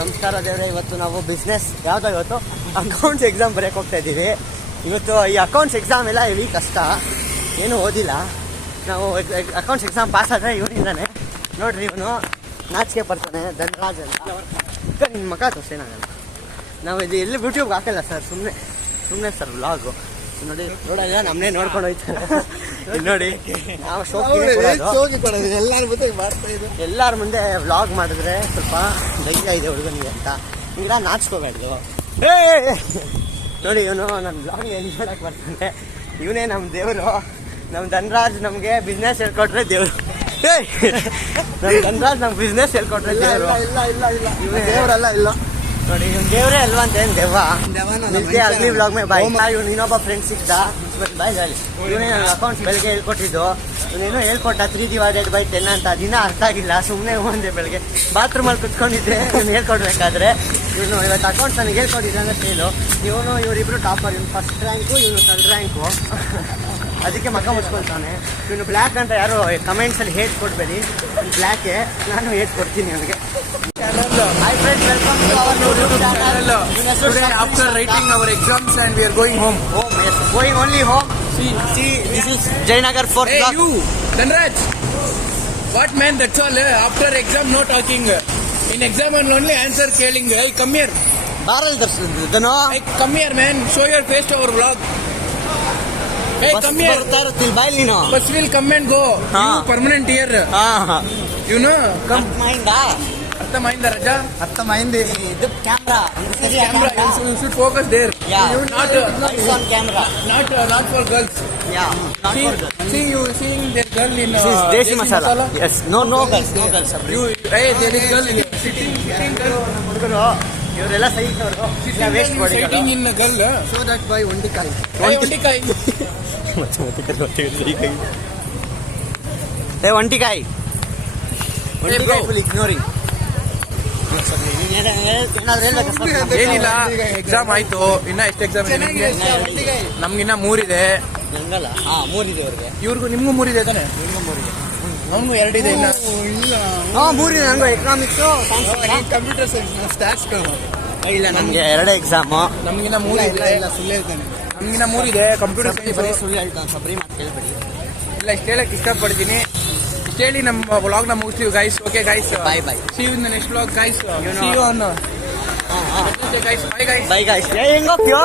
ನಮಸ್ಕಾರ ದೇವ್ರೆ. ಇವತ್ತು ನಾವು ಬಿಸ್ನೆಸ್ ಯಾವುದೋ ಇವತ್ತು ಅಕೌಂಟ್ಸ್ ಎಕ್ಸಾಮ್ ಬರೆಯೋಕೆ ಹೋಗ್ತಾ ಇದ್ದೀವಿ. ಇವತ್ತು ಈ ಅಕೌಂಟ್ಸ್ ಎಕ್ಸಾಮ್ ಎಲ್ಲ ಹೆವಿ ಕಷ್ಟ, ಏನೂ ಓದಿಲ್ಲ. ನಾವು ಅಕೌಂಟ್ಸ್ ಎಕ್ಸಾಮ್ ಪಾಸ್ ಆದರೆ ಇವನಿಂದಾನೆ ನೋಡ್ರಿ, ಇವನು ನಾಚಿಕೆ ಬರ್ತಾನೆ ಧನರಾಜ್ ಅಂತ. ನಿನ್ನ ಮಗ ತೋರಿಸ್ತೇನಾಗಲ್ಲ. ನಾವು ಇದು ಎಲ್ಲಿ ಯೂಟ್ಯೂಬ್ಗೆ ಹಾಕಲ್ಲ ಸರ್, ಸುಮ್ಮನೆ ಸರ್ ವ್ಲಾಗು ನೋಡಿ. ನೋಡೋಣ ನಮ್ಮನ್ನೇ ನೋಡ್ಕೊಂಡು ಹೋಯ್ತಾರೆ ನೋಡಿ. ನಾವು ಎಲ್ಲರ ಮುಂದೆ ವ್ಲಾಗ್ ಮಾಡಿದ್ರೆ ಸ್ವಲ್ಪ ಧೈರ್ಯ ಇದೆ ಹುಡುಗನಿಗೆ ಅಂತ. ಈಗ ನಾಚ್ಕೋಬೇಡ್ದು. ನೋಡಿ ಇವನು ನನ್ನ ವ್ಲಾಗ್ ಎಂಜಾಯ್ ಮಾಡಕ್ಕೆ ಬರ್ತಾನೆ. ಇವನೇ ನಮ್ಮ ದೇವರು. ನಮ್ಮ ಧನರಾಜ್ ನಮಗೆ ಬಿಸ್ನೆಸ್ ಹೇಳ್ಕೊಟ್ರೆ ದೇವರು. ನಮ್ಮ ಧನರಾಜ್ ನಮ್ಗೆ ಬಿಸ್ನೆಸ್ ಹೇಳ್ಕೊಟ್ರೆ ದೇವರು. ಇವನೇ ದೇವರಲ್ಲ ಇಲ್ಲ ನೋಡಿ, ಇವ್ನು ದೇವರೇ ಅಲ್ವಾ ಅಂತ ಏನು ದೆವ್ವ. ಅಗ್ಲಿ ಬ್ಲಾಗ್ ಮೇ ಬಾಯ್. ಇವ್ನು ಇನ್ನೊಬ್ಬ ಫ್ರೆಂಡ್ ಸಿಕ್ತ ಬಾಯ್ ಹೇಳಿ. ಇವನೇ ನನ್ನ ಅಕೌಂಟ್ಸ್ ಬೆಳಗ್ಗೆ ಹೇಳ್ಕೊಟ್ಟಿದ್ದು. ಇವನೇನೋ ಹೇಳ್ಕೊಟ್ಟ 3/10 ಅಂತ. ದಿನ ಅರ್ಥ ಆಗಿಲ್ಲ, ಸುಮ್ಮನೆ ಹೋದೆ. ಬೆಳಗ್ಗೆ ಬಾತ್ರೂಮಲ್ಲಿ ಕುತ್ಕೊಂಡಿದ್ದೆ ಇವ್ನು ಹೇಳ್ಕೊಡ್ಬೇಕಾದ್ರೆ. ಇವನು ಇವತ್ತು ಅಕೌಂಟ್ಸ್ ನನಗೆ ಹೇಳ್ಕೊಟ್ಟಿದ್ದೆ ಅಂದರೆ ಫೇಲು. ಇವರಿಬ್ರು ಟಾಪರ್. ಇವನು ಫಸ್ಟ್ ರ್ಯಾಂಕು, ಇವನು 3rd ರ್ಯಾಂಕು. ಅದಕ್ಕೆ ಮಗ ಮುಚ್ಕೊಳ್ತಾನೆ. ಇವನು ಬ್ಲ್ಯಾಕ್ ಅಂತ ಯಾರು ಕಮೆಂಟ್ಸಲ್ಲಿ ಹೇಟ್ ಕೊಡಬೇಡಿ. ಬ್ಲ್ಯಾಕೆ, ನಾನು ಹೇಟ್ ಕೊಡ್ತೀನಿ ಅವನಿಗೆ. Hi friends, welcome to our YouTube channel. Today after writing our exams and we are going home. Home, yes. Going only home. See, this is Jayanagar 4th block. Hey you, Dhanraj. What man, that's all. After exam no talking. In exam and only answer caling. Hey, come here. Baral darsano. Hey, come here man. Show your face to our vlog. Hey, come here. Bus will come and go. You permanent here. You know? Come mind ಅರ್ಥమైందా Raja? ಅರ್ಥమైంది. ಇದು camera. You should focus there. Yeah. You not on camera. Not for girls. Yeah. Not for girls. See you seeing that girl in this is Desi masala. Yes. No girls. No girls. You hey there is girl sitting girl. ಹುಡುಗರು ಇವರೆಲ್ಲ ಸೈಕವರು waste ಮಾಡಿ sitting in a girl. So that boy ಒಂಟಿಕಾಯಿ. ಏ ಒಂಟಿಕಾಯಿ full ignoring. ಏನಿಲ್ಲ, exam ಆಯ್ತು. ಇನ್ನ ಎಷ್ಟು exam ಇದೆ ನಿಮ್ಗೆ? ನಮ್ಗಿನ್ನ 3 ಇದೆ. ನಂಗಲ್ಲ 3 ಇದೆ ಅವ್ರಿಗೆ. ಇವ್ರಿಗೂ ನಿಮ್ಗೂ 3 ಇದೆ ತಾನೆ? ಅವನಿಗೂ 2 ಇದೆ. ಇನ್ನ 3 ಇದೆ ನನಗೂ. Economics, computer science, stats. ಇಲ್ಲ ನಮ್ಗೆ 2 ಎಕ್ಸಾಮು. ನಮ್ಗಿನ್ನ 3 ಇದೆ. ಇಲ್ಲ ಸುಳ್ಳು ಹೇಳ್ತಾನೆ. ನಮ್ಗಿನ್ನ 3 ಇದೆ. ಕಂಪ್ಯೂಟರ್ ಸೈನ್ಸ್ ಸುಳ್ಳು ಹೇಳ್ತಾನೆ. ಸಬ್ರಿ ಮಾತು ಕೇಳಬೇಡಿ. ಇಲ್ಲ ಇಷ್ಟು ಹೇಳಕ್ ಇಷ್ಟಪಡ್ತೀನಿ. ಇಷ್ಟು ಹೇಳಿ ನಮ್ಮ ವ್ಲಾಗ್ ನ ಮುಗಿಸ್ತೀವಿ guys. Okay guys, bye bye. See you in the next vlog guys. See you on Wednesday guys. Bye guys. Bye guys. ಹೆಂಗೋಗ್ತೀಯೋ?